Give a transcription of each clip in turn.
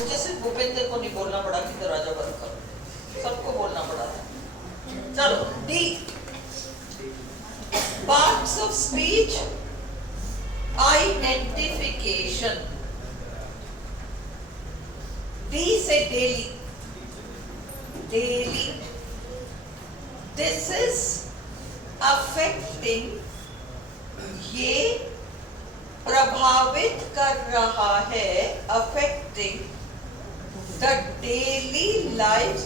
मुझे सिर्फ भूपेंद्र को नहीं बोलना पड़ा कि दरवाजा बंद करो, सबको बोलना पड़ा था। चलो D, parts of speech identification. D से daily, daily, this is affecting, ये प्रभावित कर रहा है, अफेक्टिंग द डेली लाइफ,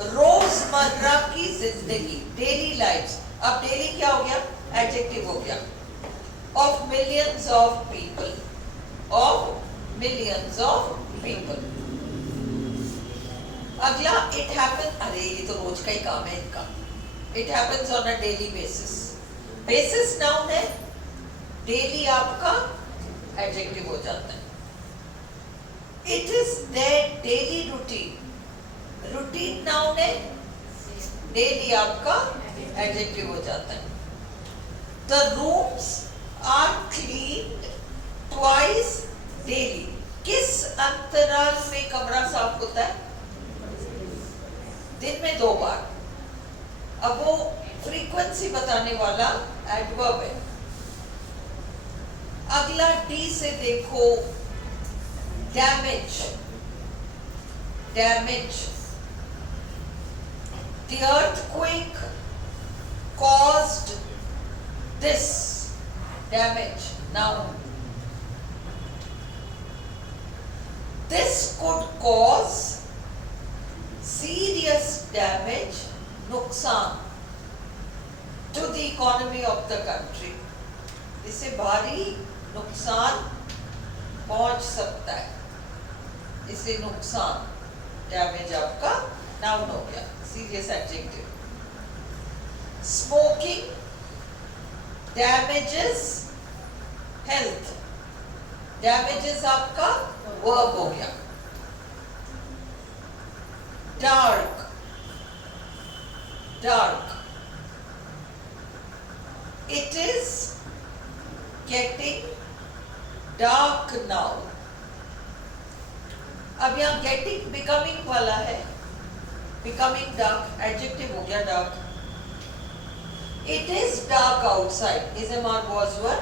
रोजमर्रा की जिंदगी, डेली लाइफ। अब डेली क्या हो गया, एडजेक्टिव हो गया, of millions of people, of millions of people. अगला, इट हैपन, अरे ये तो रोज का ही काम है इनका, it happens on a daily basis, basis noun है, डेली आपका एडजेक्टिव हो जाता है। It is their daily routine, routine noun है, डेली आपका एडजेक्टिव हो जाता है। The rooms are cleaned twice daily, किस अंतराल में कमरा साफ होता है, दिन में 2 बार। अब वो फ्रीक्वेंसी बताने वाला एडवर्ब है। अगला डी से देखो, damage, damage, the earthquake caused this damage. Now this could cause serious damage, नुकसान, to the economy of the country, इससे भारी नुकसान पहुंच सकता है, इसलिए नुकसान, डैमेज आपका नाउन हो गया, serious adjective. Smoking damages health, damages आपका वर्ब हो गया। Dark, dark, it is getting dark now. अब यहां गेटिंग बिकमिंग वाला है, बिकमिंग डार्क, एडजेक्टिव हो गया dark. It is dark outside, is am are was were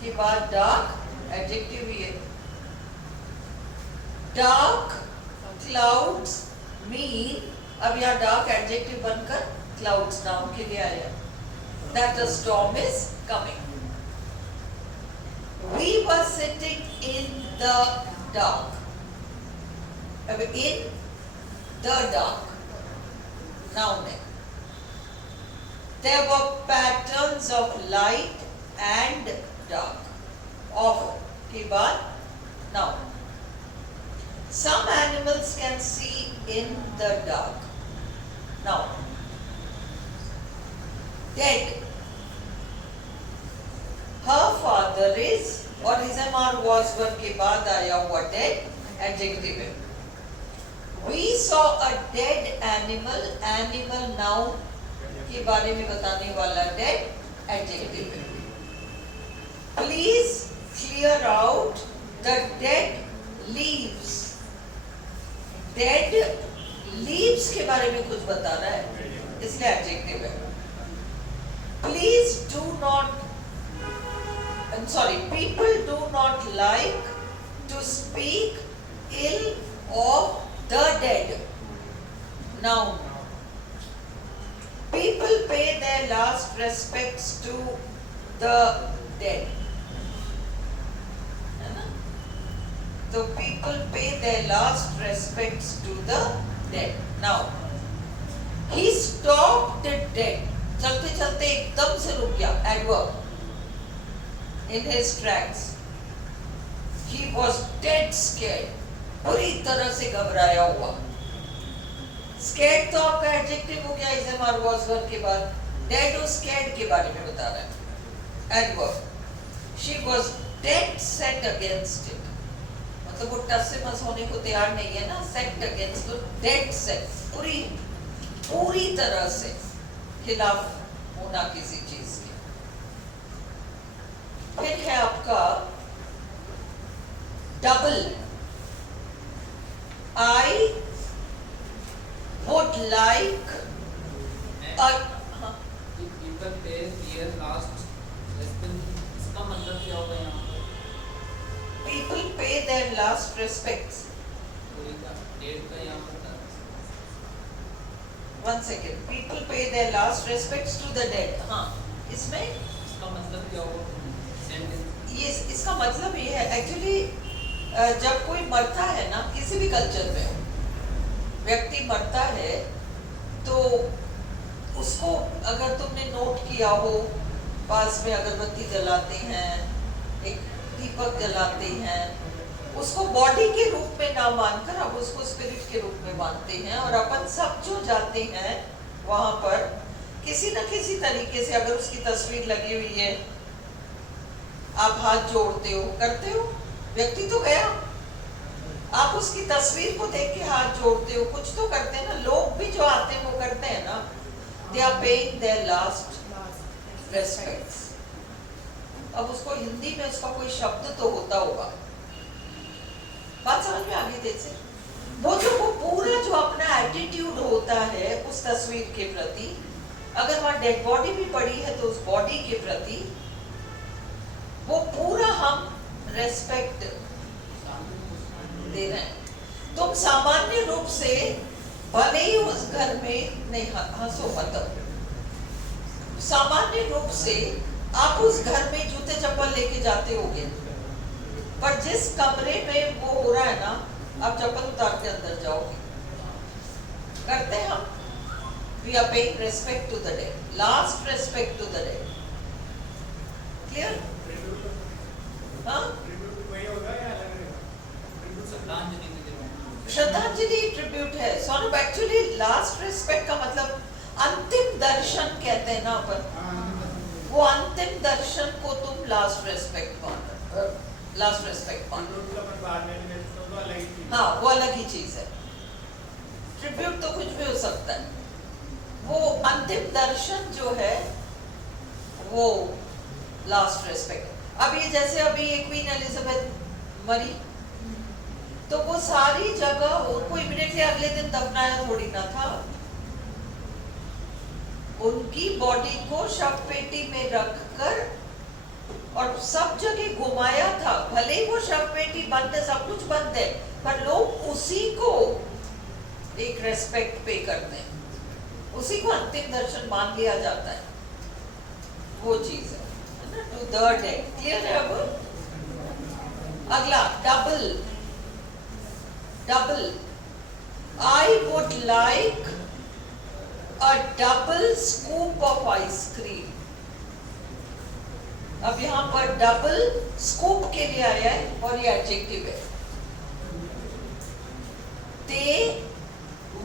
के बाद डार्क एडजेक्टिव ही है। डार्क क्लाउड्स मीन, अब यहां डार्क एडजेक्टिव बनकर क्लाउड्स नाउन के लिए आया, that a storm is coming. We were sitting in the dark. In the dark. Noun है. There were patterns of light and dark. Of के बाद noun. Some animals can see in the dark. Noun. Dead. Her father is, और is was वर के बाद आया हुआ dead adjective है। We saw a dead animal, animal noun के बारे में बताने वाला dead एडजेक्टिव है। Please clear out the dead leaves. Dead leaves के बारे में कुछ बता रहा है, इसलिए एडजेक्टिव है। Please do not, people do not like to speak ill of the dead. Noun. People pay their last respects to the dead. है ना? So people pay their last respects to the dead. Now, he stopped dead. चलते चलते एकदम से रुक गया, adverb. In his tracks, he was dead scared, पूरी तरह से घबराया हुआ। Scared तो आपका एडजेक्टिव हो गया, is am are was were के बाद, dead और scared के बारे में बता रहा है, adverb. She was dead set against it, मतलब वो टस से मस होने को तैयार नहीं है ना, set against, तो dead set, पूरी तरह से खिलाफ होना किसी चीज के। फिर है आपका double, I would like a people pay their last respect, इसका मतलब क्या होगा यहाँ पर? people pay their last respects. कोई का डेट का यहाँ पर था। One second. People pay their last respects to the dead. हाँ, इसमें इसका मतलब क्या होगा? सेंटेंस ये इसका मतलब ये है एक्चुअली जब कोई मरता है ना किसी भी कल्चर में व्यक्ति मरता है तो उसको अगर तुमने नोट किया हो पास में अगरबत्ती जलाते हैं एक दीपक जलाते हैं उसको बॉडी के रूप में ना मानकर अब उसको स्पिरिट के रूप में मानते हैं और अपन सब जो जाते हैं वहां पर किसी न किसी तरीके से अगर उसकी तस्वीर लगी हुई है आप हाथ जोड़ते हो करते हो व्यक्ति तो गया आप उसकी तस्वीर को देख के हाथ जोड़ते हो कुछ तो करते हैं ना लोग भी जो आते हैं वो करते हैं ना they are paying their last respects अब उसको हिंदी में उसका कोई शब्द तो होता होगा बात समझ में आ गई जैसे वो पूरा जो अपना एटीट्यूड होता है उस तस्वीर के प्रति अगर वहां डेड बॉडी भी पड़ी है तो उस बॉडी के प्रति वो पूरा हम रेस्पेक्ट दे रहे हैं तुम सामान्य रूप से भले ही उस घर में नहीं हंसो मतलब सामान्य रूप से आप उस घर में जूते चप्पल लेके जाते होगे पर जिस कमरे में वो हो रहा है ना आप चप्पल उतार के अंदर जाओगे करते हैं हम we are paying respect to the dead last respect to the dead clear हाँ श्रद्धांजलि ट्रिब्यूट है सौरभ एक्चुअली लास्ट रेस्पेक्ट का मतलब अंतिम दर्शन कहते हैं ना अपन वो अंतिम दर्शन को तुम लास्ट रेस्पेक्ट मान हाँ वो अलग ही चीज है ट्रिब्यूट तो कुछ भी हो सकता है वो अंतिम दर्शन जो है वो लास्ट रेस्पेक्ट अब ये जैसे अभी क्वीन एलिजाबेथ मरी तो वो सारी जगह उनको इमीडिएटली अगले दिन दफनाया थोड़ी ना था उनकी बॉडी को शव पेटी में रखकर और सब जगह घुमाया था भले ही वो शव पेटी बंद है सब कुछ बंद है पर लोग उसी को एक रेस्पेक्ट पे करते हैं उसी को अंतिम दर्शन मान लिया जाता है वो चीज है ना टू द डेड क्लियर है अब अगला double I would like a double scoop of ice cream. अब यहाँ पर डबल स्कूप के लिए आया है और ये एडजेक्टिव है They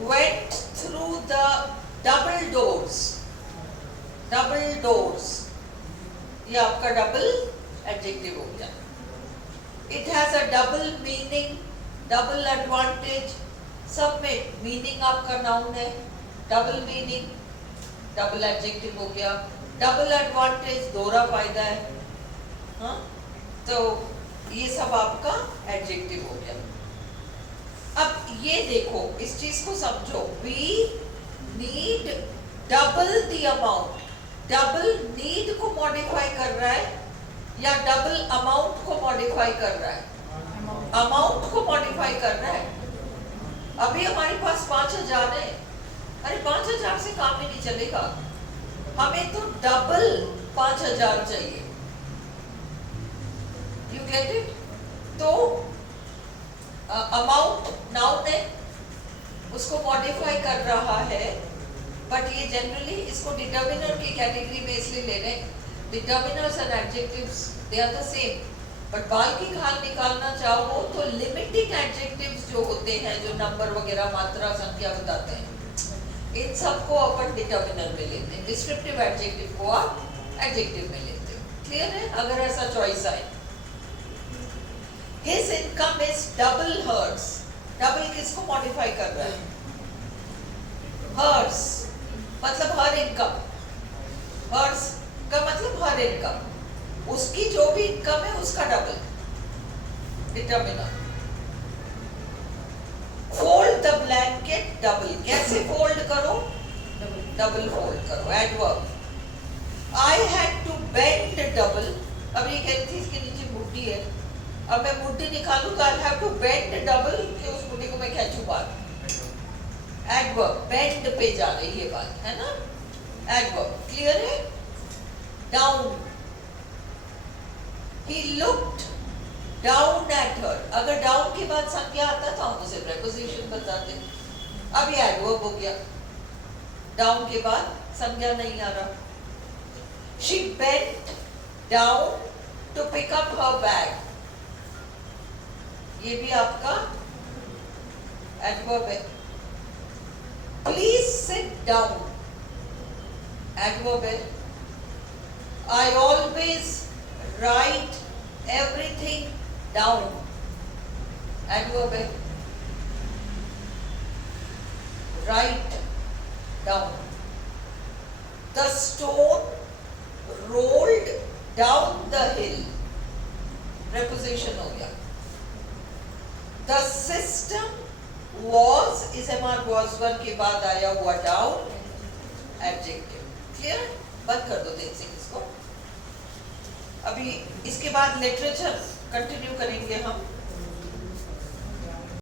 went through the double doors. ये आपका डबल एडजेक्टिव हो गया It has a double meaning, double advantage. सब में मीनिंग आपका नाउन है डबल मीनिंग डबल एडजेक्टिव हो गया डबल एडवांटेज दोहरा फायदा है हाँ तो ये सब आपका एडजेक्टिव हो गया अब ये देखो इस चीज को समझो we need double the amount double need को मॉडिफाई कर रहा है या डबल अमाउंट को मॉडिफाई कर रहा है अमाउंट को मॉडिफाई कर रहा है अभी हमारे पास 5,000 है अरे 5,000 से काम ही नहीं चलेगा हमें तो डबल 5,000 चाहिए यू गेट इट तो अमाउंट नाउन है उसको मॉडिफाई कर रहा है बट ये जनरली इसको डिटर्मिनर की कैटेगरी में इसलिए ले रहे हैं determiners and adjectives they are the same but बाल की खाल निकालना चाहो तो लिमिटिंग एडजेक्टिव्स जो होते हैं जो नंबर वगैरह मात्रा संख्या बताते हैं इन सबको अपन डिटर्मिनर में लेते हैं डिस्क्रिप्टिव एडजेक्टिव को आप एडजेक्टिव में लेते हैं क्लियर है अगर ऐसा चॉइस आए His income is double hers. Double किसको मॉडिफाई कर रहा है hers मतलब हर इनकम hers का मतलब हर इनकम उसकी जो भी इनकम है उसका डबल डिटर्मिनर 4 डबल, कैसे फोल्ड करो? डबल फोल्ड करो, adverb. I had to bend double, अब ये कह रही थी इसके नीचे मुट्ठी है, अब मैं मुट्ठी निकालूं तो I have to bend double कि उस मुट्ठी को मैं खींचूं बाहर। एडवर्ब, बेंड पे जा रही है बात, है ना? एडवर्ब, क्लियर है? Down, he looked down at her, अगर डाउन के बाद संज्ञा आता तो हम उसे प्रेपोजिशन बताते, अब ये एडवर्ब हो गया, डाउन के बाद संज्ञा नहीं आ रहा। She bent down to pick up her bag, ये भी आपका एडवर्ब है। Please sit down, एडवर्ब है। I always write everything down, adverb है। Write down, the stone rolled down the hill, preposition हो गया। The system was, इस MR was one के बाद आया हुआ down, adjective, clear? बंद कर दो देख सिंह इसको। अभी इसके बाद लिटरेचर कंटिन्यू करेंगे हम।